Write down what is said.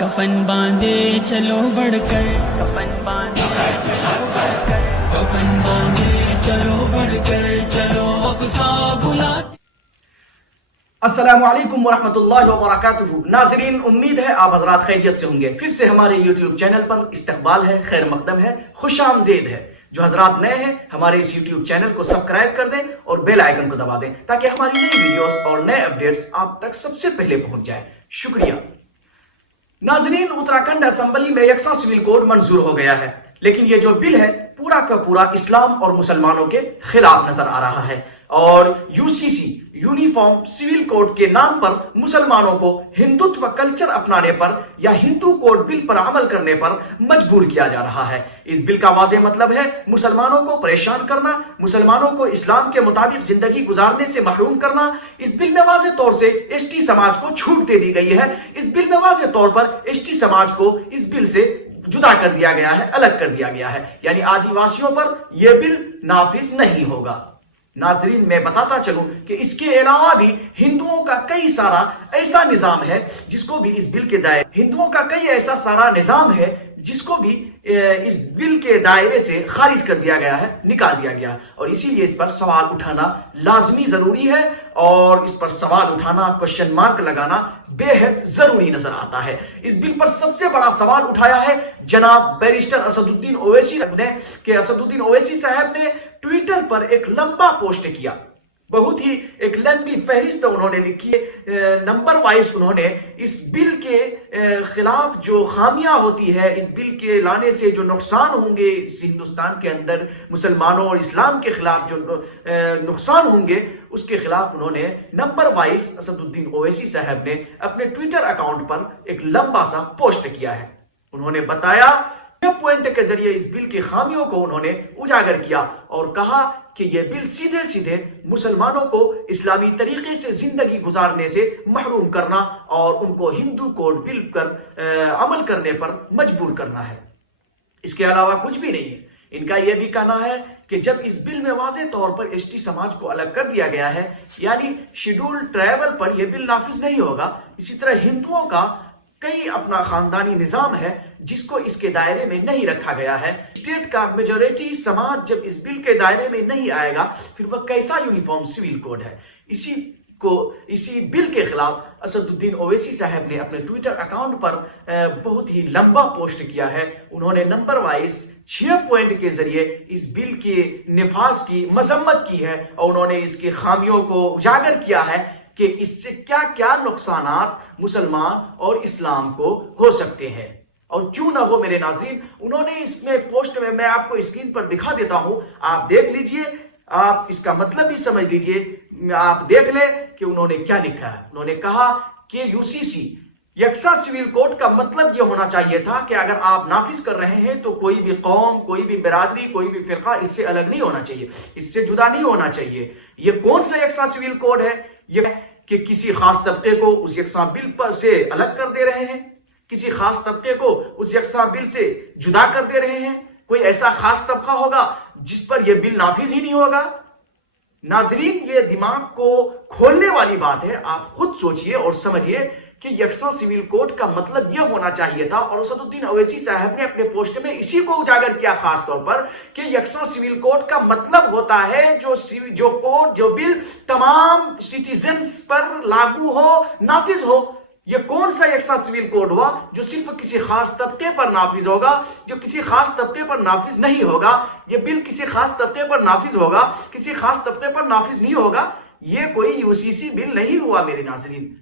کفن باندھے چلو بڑھ کر، کفن باندھے چلو بڑھ کر، کفن باندھے چلو بڑھ کر، چلو اقصی بلاتے۔ السلام علیکم ورحمۃ اللہ وبرکاتہ۔ ناظرین، امید ہے آپ حضرات خیریت سے ہوں گے۔ پھر سے ہمارے یوٹیوب چینل پر استقبال ہے، خیر مقدم ہے، خوش آمدید ہے۔ جو حضرات نئے ہیں ہمارے اس یوٹیوب چینل کو سبسکرائب کر دیں اور بیل آئیکن کو دبا دیں تاکہ ہماری نئی ویڈیوز اور نئے اپڈیٹس آپ تک سب سے پہلے پہنچ جائیں۔ شکریہ۔ ناظرین، اتراکھنڈ اسمبلی میں یکساں سول کوڈ منظور ہو گیا ہے، لیکن یہ جو بل ہے پورا کا پورا اسلام اور مسلمانوں کے خلاف نظر آ رہا ہے، اور UCC یونیفارم سول کوڈ کے نام پر مسلمانوں کو ہندوتو کلچر اپنانے پر یا ہندو کوڈ بل پر عمل کرنے پر مجبور کیا جا رہا ہے۔ اس بل کا واضح مطلب ہے مسلمانوں کو پریشان کرنا، مسلمانوں کو اسلام کے مطابق زندگی گزارنے سے محروم کرنا۔ اس بل میں واضح طور سے ST سماج کو چھوٹ دے دی گئی ہے۔ اس بل میں واضح طور پر ST سماج کو اس بل سے جدا کر دیا گیا ہے، الگ کر دیا گیا ہے، یعنی آدیواسیوں پر یہ بل نافذ نہیں ہوگا۔ ناظرین، میں بتاتا چلوں کہ اس کے علاوہ بھی ہندوؤں کا کئی سارا ایسا نظام ہے جس کو بھی اس بل کے دائرے سے خارج کر دیا گیا ہے، نکال دیا گیا، اور اسی لیے اس پر سوال اٹھانا لازمی ضروری ہے، اور اس پر سوال اٹھانا، کوشچن مارک لگانا بے حد ضروری نظر آتا ہے۔ اس بل پر سب سے بڑا سوال اٹھایا ہے جناب بیرسٹر اسد الدین اویسی نے، کہ اسد الدین اویسی صاحب نے ٹویٹر پر ایک لمبا پوسٹ کیا، بہت ہی ایک لمبی فہرست انہوں نے لکھی ہے، نمبر وائز انہوں نے اس بل کے خلاف جو خامیاں ہوتی ہے، اس بل کے لانے سے جو نقصان ہوں گے اس ہندوستان کے اندر، مسلمانوں اور اسلام کے خلاف جو نقصان ہوں گے، اس کے خلاف انہوں نے نمبر وائز اسد الدین اویسی صاحب نے اپنے ٹویٹر اکاؤنٹ پر ایک لمبا سا پوسٹ کیا ہے۔ انہوں نے بتایا، پوائنٹ کے ذریعے اس بل کی خامیوں کو انہوں نے اجاگر کیا اور کہا کہ یہ بل سیدھے سیدھے مسلمانوں کو اسلامی طریقے سے زندگی گزارنے سے محروم کرنا اور ان کو ہندو کوڈ بل پر عمل کرنے پر مجبور کرنا ہے۔ اس کے علاوہ کچھ بھی نہیں ہے۔ ان کا یہ بھی کہنا ہے کہ جب اس بل میں واضح طور پر ST سماج کو الگ کر دیا گیا ہے، یعنی شیڈول ٹرائبل پر یہ بل نافذ نہیں ہوگا، اسی طرح ہندوؤں کا کئی اپنا خاندانی نظام ہے جس کو اس کے دائرے میں نہیں رکھا گیا ہے۔ اسٹیٹ کا میجورٹی سماج جب اس بل کے دائرے میں نہیں آئے گا، پھر وہ کیسا یونیفارم سول کوڈ ہے؟ اسی بل کے خلاف اسد الدین اویسی صاحب نے اپنے ٹویٹر اکاؤنٹ پر بہت ہی لمبا پوسٹ کیا ہے۔ انہوں نے نمبر وائز 6 پوائنٹ کے ذریعے اس بل کے نفاذ کی مذمت کی ہے، اور انہوں نے اس کی خامیوں کو اجاگر کیا ہے کہ اس سے کیا کیا نقصانات مسلمان اور اسلام کو ہو سکتے ہیں اور کیوں نہ ہو۔ میرے ناظرین، انہوں نے اس میں پوسٹ میں آپ کو اسکرین پر دکھا دیتا ہوں، آپ دیکھ لیجئے، آپ اس کا مطلب بھی سمجھ لیجئے، آپ دیکھ لیں کہ انہوں نے کیا لکھا ہے۔ انہوں نے کہا کہ UCC یکساں سول کوڈ کا مطلب یہ ہونا چاہیے تھا کہ اگر آپ نافذ کر رہے ہیں تو کوئی بھی قوم، کوئی بھی برادری، کوئی بھی فرقہ اس سے الگ نہیں ہونا چاہیے، اس سے جدا نہیں ہونا چاہیے۔ یہ کون سا یکساں سول کوڈ ہے؟ یہ کہ کسی خاص طبقے کو اس یکساں بل پر سے الگ کر دے رہے ہیں، کسی خاص طبقے کو اس یکساں بل سے جدا کر دے رہے ہیں۔ کوئی ایسا خاص طبقہ ہوگا جس پر یہ بل نافذ ہی نہیں ہوگا؟ ناظرین، یہ دماغ کو کھولنے والی بات ہے۔ آپ خود سوچئے اور سمجھئے کہ یکساں سول کوڈ کا مطلب یہ ہونا چاہیے تھا، اور اسد الدین اویسی صاحب نے اپنے پوسٹ میں اسی کو اجاگر کیا خاص طور پر، کہ یکساں سول کوڈ کا مطلب ہوتا ہے جو بل تمام سٹیزنز پر لاگو ہو، نافذ ہو۔ یہ کون سا یکساں سول کوڈ ہوا جو صرف کسی خاص طبقے پر نافذ ہوگا، جو کسی خاص طبقے پر نافذ نہیں ہوگا؟ یہ بل کسی خاص طبقے پر نافذ ہوگا، کسی خاص طبقے پر نافذ نہیں ہوگا۔ یہ کوئی UCC بل نہیں ہوا میرے ناظرین۔